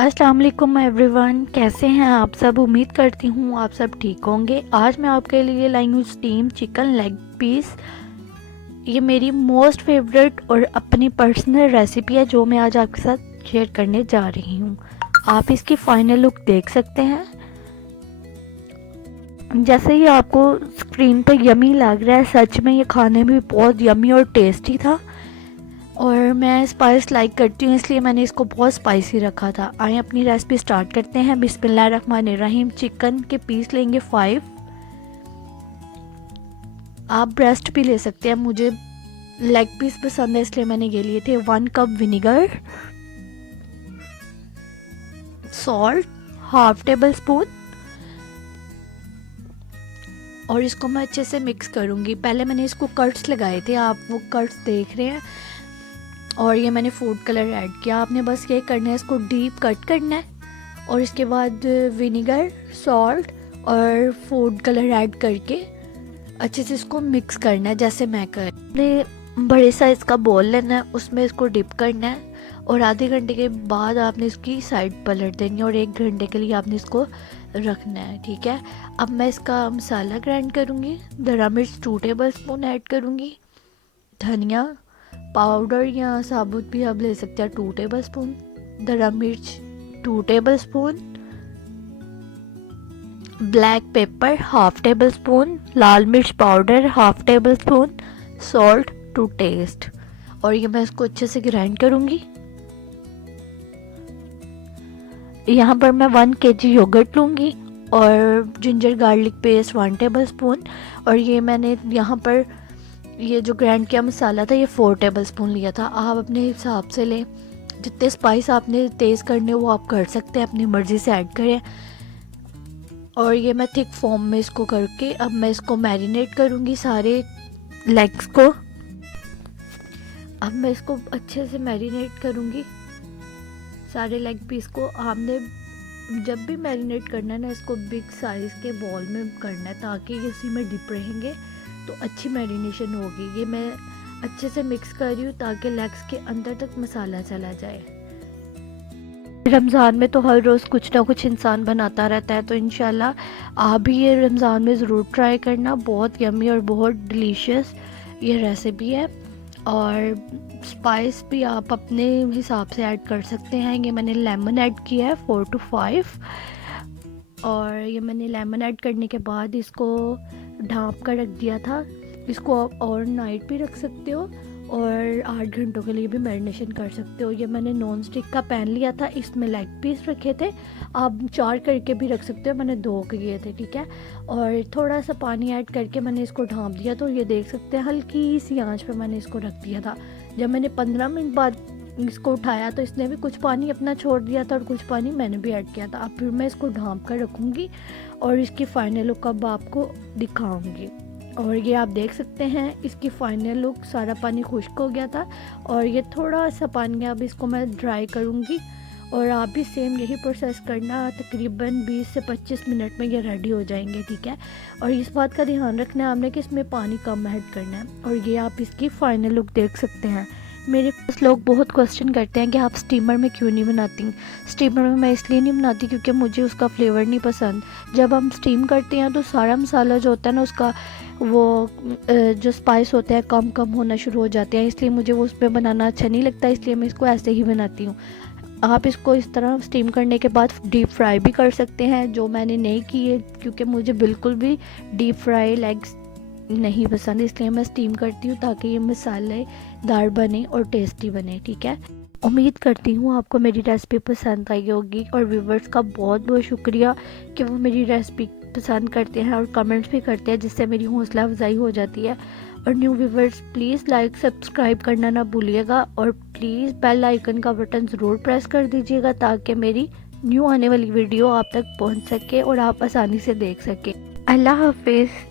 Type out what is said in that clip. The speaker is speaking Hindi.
अस्सलाम वालेकुम एवरीवन, कैसे हैं आप सब। उम्मीद करती हूँ आप सब ठीक होंगे। आज मैं आपके लिए लाई हूँ स्टीम चिकन लेग पीस। ये मेरी मोस्ट फेवरेट और अपनी पर्सनल रेसिपी है जो मैं आज आपके साथ शेयर करने जा रही हूँ। आप इसकी फाइनल लुक देख सकते हैं। जैसे ही आपको स्क्रीन पे यमी लग रहा है, सच में ये खाने में बहुत यमी और टेस्टी था। और मैं स्पाइस लाइक करती हूँ, इसलिए मैंने इसको बहुत स्पाइसी रखा था। आइए अपनी रेसिपी स्टार्ट करते हैं। बिस्मिल्लाहिर्रहमानिर्रहीम। चिकन के पीस लेंगे 5। आप ब्रेस्ट भी ले सकते हैं, मुझे लेग पीस पसंद है इसलिए मैंने ये लिए थे। 1 cup vinegar, salt half table spoon, और इसको मैं अच्छे से मिक्स करूँगी। पहले मैंने इसको कट्स लगाए थे, आप वो कट्स देख रहे हैं। और ये मैंने फूड कलर ऐड किया। आपने बस ये करना है, इसको डीप कट करना है और इसके बाद विनेगर, सॉल्ट और फूड कलर ऐड करके अच्छे से इसको मिक्स करना है जैसे मैं कर। आपने बड़े साइज़ का बॉल लेना है, उसमें इसको डिप करना है और आधे घंटे के बाद आपने इसकी साइड पलट देनी है और 1 घंटे के लिए आपने इसको रखना है, ठीक है। अब मैं इसका मसाला ग्राइंड करूँगी। धनिया मिर्च 2 टेबल स्पून ऐड करूँगी। धनिया पाउडर या साबुत भी आप ले सकते हैं 2 टेबल स्पून। धनिया मिर्च 2 tablespoon. Black pepper half tablespoon. लाल मिर्च powder half tablespoon. Salt to taste. और ये मैं इसको अच्छे से ग्राइंड करूँगी। यहाँ पर मैं 1 kg योगर्ट लूँगी और ginger garlic paste 1 table spoon. और ये मैंने यहाँ पर ये जो ग्राइंड किया मसाला था ये 4 टेबल स्पून लिया था। आप अपने हिसाब से लें, जितने स्पाइस आपने तेज़ करने वो आप कर सकते हैं, अपनी मर्ज़ी से ऐड करें। और ये मैं थिक फॉर्म में इसको करके अब मैं इसको मैरिनेट करूँगी सारे लेग्स को। अब मैं इसको अच्छे से मैरिनेट करूँगी सारे लेग पीस को। आपने जब भी मैरिनेट करना है ना, इसको बिग साइज़ के बॉल में करना है ताकि ये उसी में डिप रहेंगे तो अच्छी मैरिनेशन होगी। ये मैं अच्छे से मिक्स कर रही हूँ ताकि लेग्स के अंदर तक मसाला चला जाए। रमज़ान में तो हर रोज़ कुछ ना कुछ इंसान बनाता रहता है, तो इंशाल्लाह आप भी ये रमज़ान में ज़रूर ट्राई करना। बहुत यमी और बहुत डिलीशियस ये रेसिपी है। और स्पाइस भी आप अपने हिसाब से ऐड कर सकते हैं। ये मैंने लेमन ऐड किया है 4 to 5। और ये मैंने लेमन ऐड करने के बाद इसको ढाँप कर रख दिया था। इसको आप और नाइट भी रख सकते हो और 8 घंटों के लिए भी मैरिनेशन कर सकते हो। ये मैंने नॉन स्टिक का पैन लिया था, इसमें लेग पीस रखे थे। आप 4 करके भी रख सकते हो, मैंने 2 किए थे, ठीक है। और थोड़ा सा पानी ऐड करके मैंने इसको ढाँप दिया। तो ये देख सकते हैं हल्की सी आंच पे मैंने इसको रख दिया था। जब मैंने 15 मिनट बाद इसको उठाया तो इसने भी कुछ पानी अपना छोड़ दिया था और कुछ पानी मैंने भी ऐड किया था। अब फिर मैं इसको ढाँप कर रखूँगी और इसकी फाइनल लुक अब आपको दिखाऊँगी। और ये आप देख सकते हैं इसकी फाइनल लुक, सारा पानी खुश्क हो गया था और ये थोड़ा सा पानी अब इसको मैं ड्राई करूँगी। और आप भी सेम यही प्रोसेस करना, तकरीबन 20 से 25 मिनट में ये रेडी हो जाएंगे, ठीक है। और इस बात का ध्यान रखना है आपने कि इसमें पानी कम ऐड करना है। और ये आप इसकी फाइनल लुक देख सकते हैं। मेरे पास लोग बहुत क्वेश्चन करते हैं कि आप स्टीमर में क्यों नहीं बनाती। स्टीमर में मैं इसलिए नहीं बनाती क्योंकि मुझे उसका फ्लेवर नहीं पसंद। जब हम स्टीम करते हैं तो सारा मसाला जो होता है ना, उसका वो जो स्पाइस होते हैं कम कम होना शुरू हो जाते हैं, इसलिए मुझे वो उसमें बनाना अच्छा नहीं लगता, इसलिए मैं इसको ऐसे ही बनाती हूँ। आप इसको इस तरह स्टीम करने के बाद डीप फ्राई भी कर सकते हैं, जो मैंने नहीं की है क्योंकि मुझे बिल्कुल भी डीप फ्राई लेग्स नहीं पसंद, इसलिए मैं स्टीम करती हूँ ताकि ये मसालेदार बने और टेस्टी बने, ठीक है। उम्मीद करती हूँ आपको मेरी रेसिपी पसंद आई होगी। और व्यूवर्स का बहुत बहुत शुक्रिया कि वो मेरी रेसिपी पसंद करते हैं और कमेंट्स भी करते हैं, जिससे मेरी हौसला अफजाई हो जाती है। और new viewers please like subscribe करना ना भूलिएगा और प्लीज़ बेल आइकन का बटन ज़रूर प्रेस कर दीजिएगा ताकि मेरी न्यू आने वाली वीडियो आप तक पहुंच सके और आप आसानी से देख सकें। अल्लाह हाफिज़।